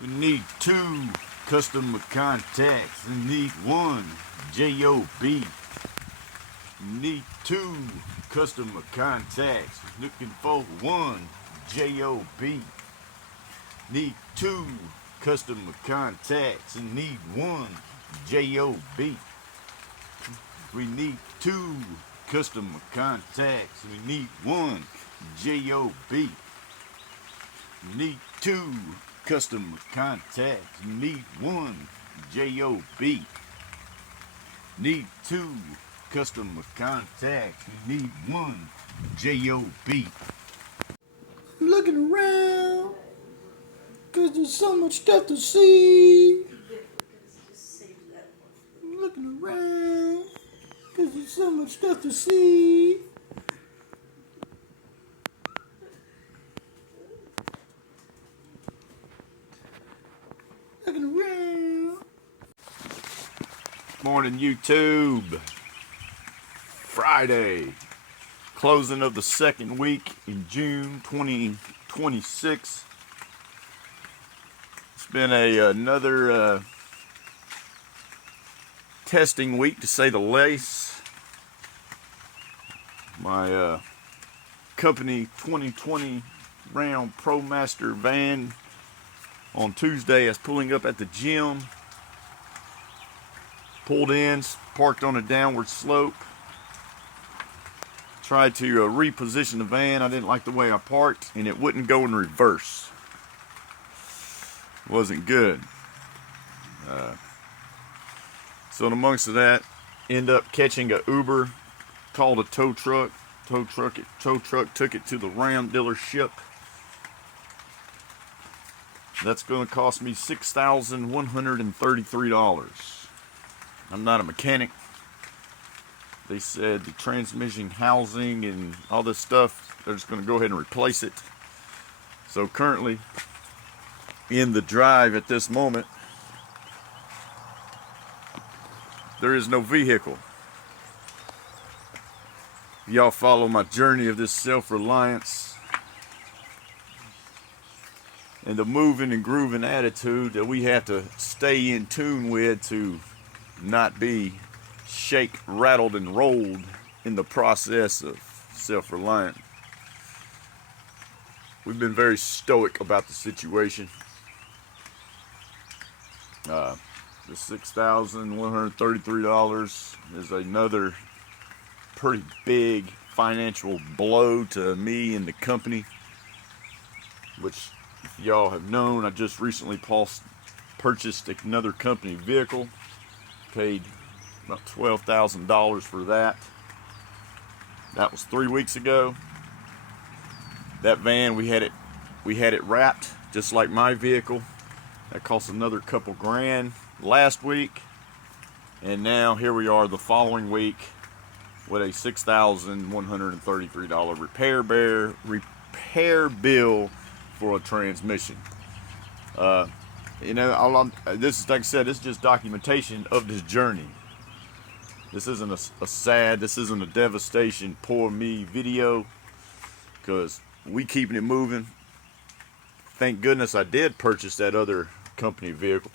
We need 2 customer contacts. We need 1 J-O-B. We need 2 customer contacts. Looking for 1 J-O-B. Need 2 customer contacts and need 1 J-O-B. We need 2 customer contacts. We need 1 J-O-B. Need 2 customer contacts. Need 1 J-O-B. Need 2 customer contacts. We need 1 J-O-B. Looking around, cause there's so much stuff to see. Looking around, cause there's so much stuff to see. Looking around. Morning, YouTube. Friday, closing of the second week in June 2026. It's been another testing week, to say the least. My company 2020 Ram ProMaster van on Tuesday is pulling up at the gym. Pulled in, parked on a downward slope. Tried to reposition the van. I didn't like the way I parked, and it wouldn't go in reverse. Wasn't good. So in amongst of that, end up catching a Uber, called a tow truck. Tow truck took it to the Ram dealership. That's going to cost me $6,133. I'm not a mechanic. They said the transmission housing and all this stuff, they're just going to go ahead and replace it. So currently in the drive at this moment, there is no vehicle. Y'all follow my journey of this self-reliance and the moving and grooving attitude that we have to stay in tune with to not be shake, rattled, and rolled in the process of self-reliant. We've been very stoic about the situation. The $6,133 is another pretty big financial blow to me and the company, which, if y'all have known, I just recently purchased another company vehicle. Paid about $12,000 for that. That was 3 weeks ago. That van, we had it wrapped just like my vehicle. That cost another couple grand last week, and now here we are the following week with a $6,133 repair bill for a transmission. This is, like I said, this is just documentation of this journey. This isn't this isn't a devastation, poor me video, because we keeping it moving. Thank goodness I did purchase that other company vehicle.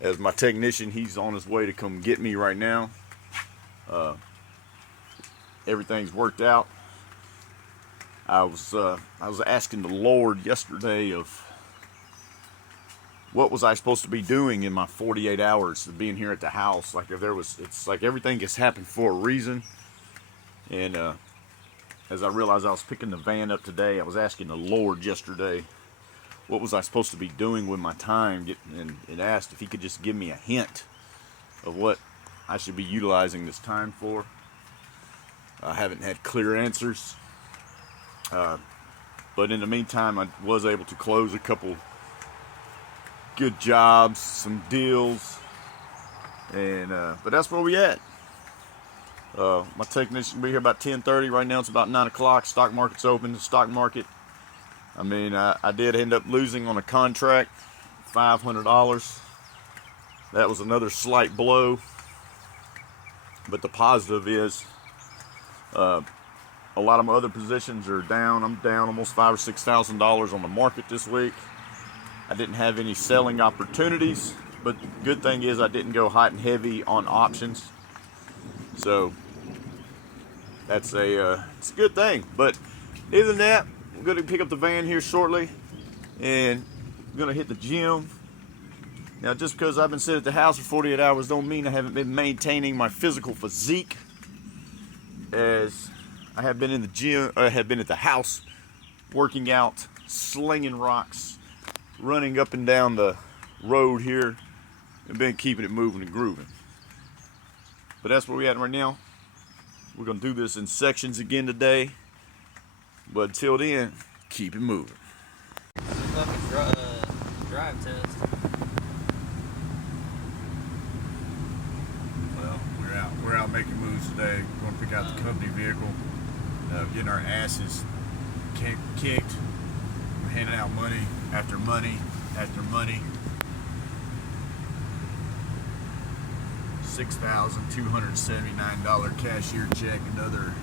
As my technician, he's on his way to come get me right now. Everything's worked out. I was asking the Lord yesterday of what was I supposed to be doing in my 48 hours of being here at the house. Like, it's like everything has happened for a reason. And as I realized I was picking the van up today, I was asking the Lord yesterday, what was I supposed to be doing with my time? And asked if he could just give me a hint of what I should be utilizing this time for. I haven't had clear answers. But in the meantime, I was able to close a couple good jobs, some deals, and but that's where we at. My technician will be here about 10:30. Right now it's about 9 o'clock. Stock market's open. The stock market, I mean, I did end up losing on a contract, $500. That was another slight blow, but the positive is a lot of my other positions are down. I'm down almost $5,000 or $6,000 on the market this week. I didn't have any selling opportunities, but good thing is I didn't go hot and heavy on options. So that's it's a good thing. But other than that, I'm going to pick up the van here shortly, and I'm going to hit the gym. Now, just because I've been sitting at the house for 48 hours don't mean I haven't been maintaining my physical physique, as I have been in the gym, I have been at the house working out, slinging rocks, running up and down the road here, and been keeping it moving and grooving. But that's where we're at right now. We're going to do this in sections again today, but until then, keep it moving. Drive test. Well, we're out making moves today. We're going to pick out the company vehicle, getting our asses kicked. We're handing out money after money after money. $6,279 cashier check, another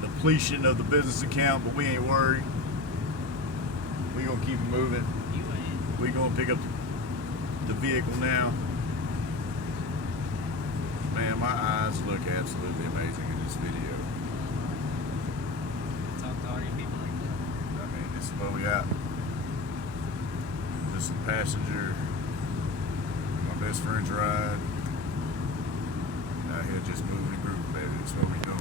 depletion of the business account, but we ain't worried. We gonna keep it moving. You ain't. We gonna pick up the vehicle now. Man, my eyes look absolutely amazing in this video. Talk to all your people like that. I mean, this is where we at. Just some passenger. My best friend's ride. Out here just moving and grooving, baby. That's what we doing.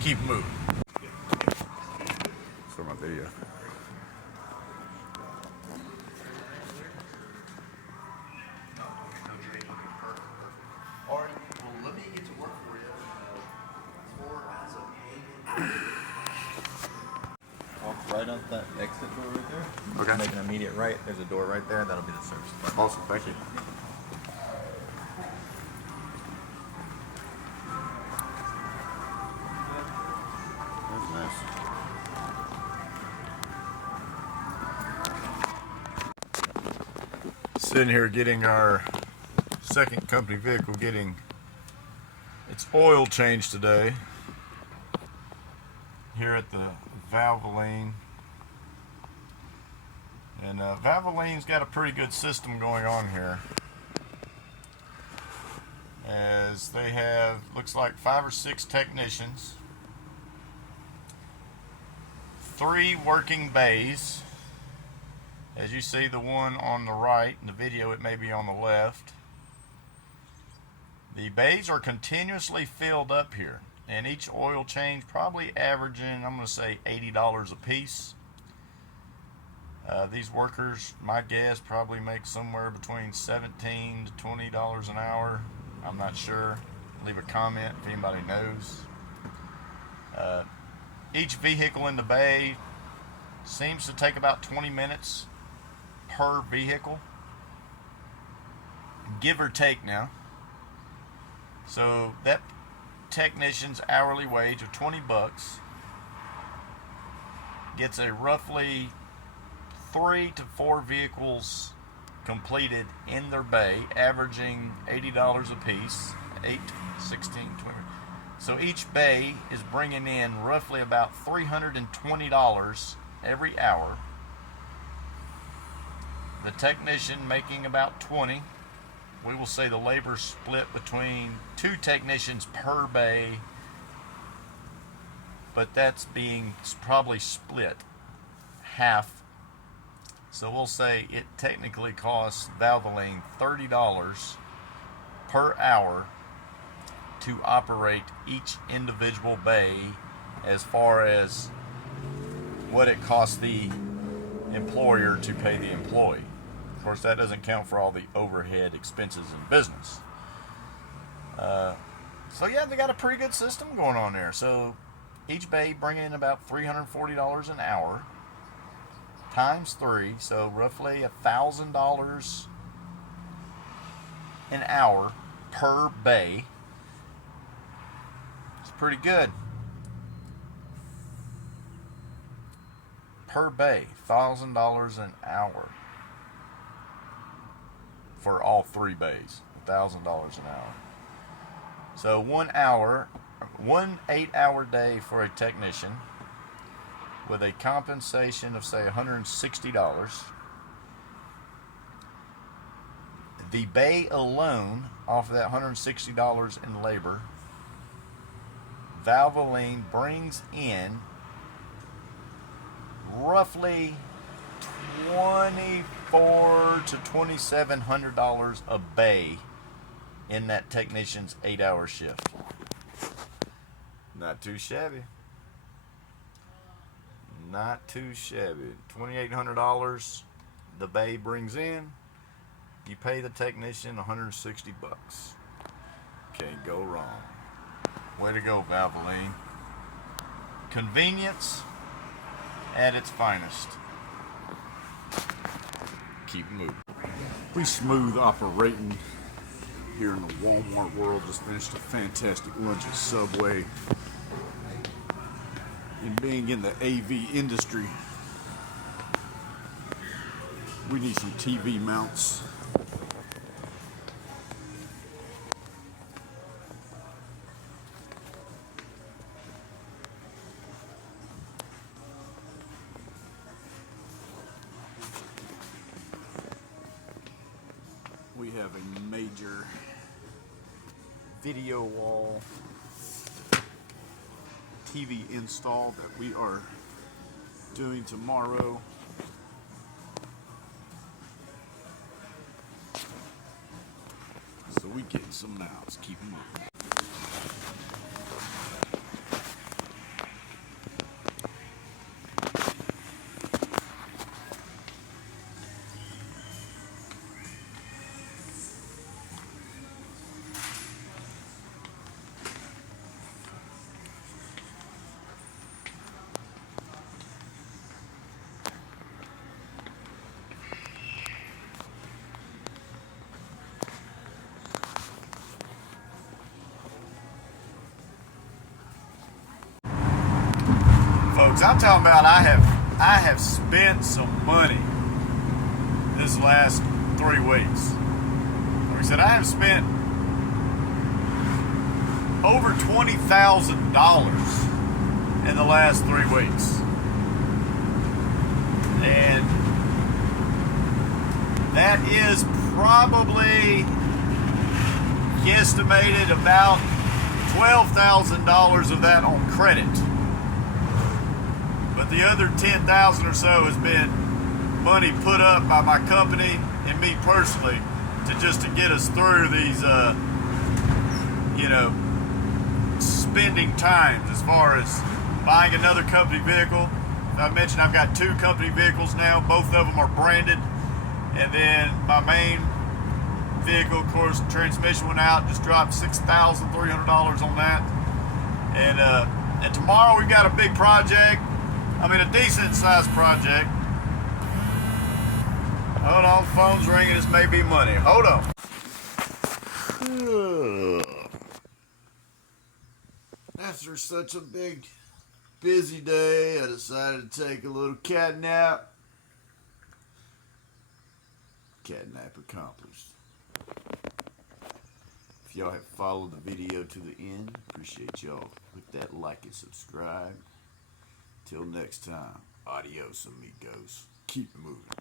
Keep moving. For my video. Alright, well, let me get to work for you. As a payment. Walk right up that exit door right there. Okay. Make an immediate right. There's a door right there. That'll be the service department. Awesome, thank you. That's nice. Sitting here getting our second company vehicle, getting its oil changed today here at the Valvoline. And Valvoline's got a pretty good system going on here, as they have, looks like 5 or 6 technicians, 3 working bays. As you see, the one on the right in the video, it may be on the left. The bays are continuously filled up here, and each oil change probably averaging, I'm going to say, $80 a piece. These workers, my guess, probably make somewhere between $17 to $20 an hour. I'm not sure. Leave a comment if anybody knows. Each vehicle in the bay seems to take about 20 minutes per vehicle, give or take now. So that technician's hourly wage of 20 bucks gets a roughly 3 to 4 vehicles completed in their bay, averaging $80 a piece, 8, 16, 20. So each bay is bringing in roughly about $320 every hour. The technician making about 20. We will say the labor split between 2 technicians per bay, but that's being probably split half. So we'll say it technically costs Valvoline $30 per hour to operate each individual bay, as far as what it costs the employer to pay the employee. Of course, that doesn't count for all the overhead expenses in business. So yeah, they got a pretty good system going on there. So each bay bringing in about $340 an hour times 3, so roughly $1,000 an hour per bay. It's pretty good. Per bay, $1,000 an hour for all 3 bays. $1,000 an hour. So 1 8-hour day for a technician with a compensation of say $160. The bay alone, off of that $160 in labor, Valvoline brings in roughly $2,400 to $2,700 a bay in that technician's 8-hour shift. Not too shabby. Not too shabby. $2,800 the bay brings in. You pay the technician $160. Can't go wrong. Way to go, Valvoline. Convenience at its finest. Keep moving. Pretty smooth operating here in the Walmart world. Just finished a fantastic lunch at Subway. And being in the AV industry, we need some TV mounts. We have a major video wall TV install that we are doing tomorrow. So we getting some mounts. Keep them moving. Folks, I'm talking about I have spent some money this last 3 weeks. Like I said, I have spent over $20,000 in the last 3 weeks. And that is probably guesstimated about $12,000 of that on credit. But the other $10,000 or so has been money put up by my company and me personally to get us through these, spending times as far as buying another company vehicle. I mentioned I've got 2 company vehicles now. Both of them are branded. And then my main vehicle, of course, the transmission went out. Just dropped $6,300 on that. And tomorrow we've got a big project. I mean, a decent sized project. Hold on, phone's ringing. This may be money. Hold on. After such a big, busy day, I decided to take a little cat nap. Cat nap accomplished. If y'all have followed the video to the end, appreciate y'all. Hit that like and subscribe. Till next time, adios amigos. Keep moving.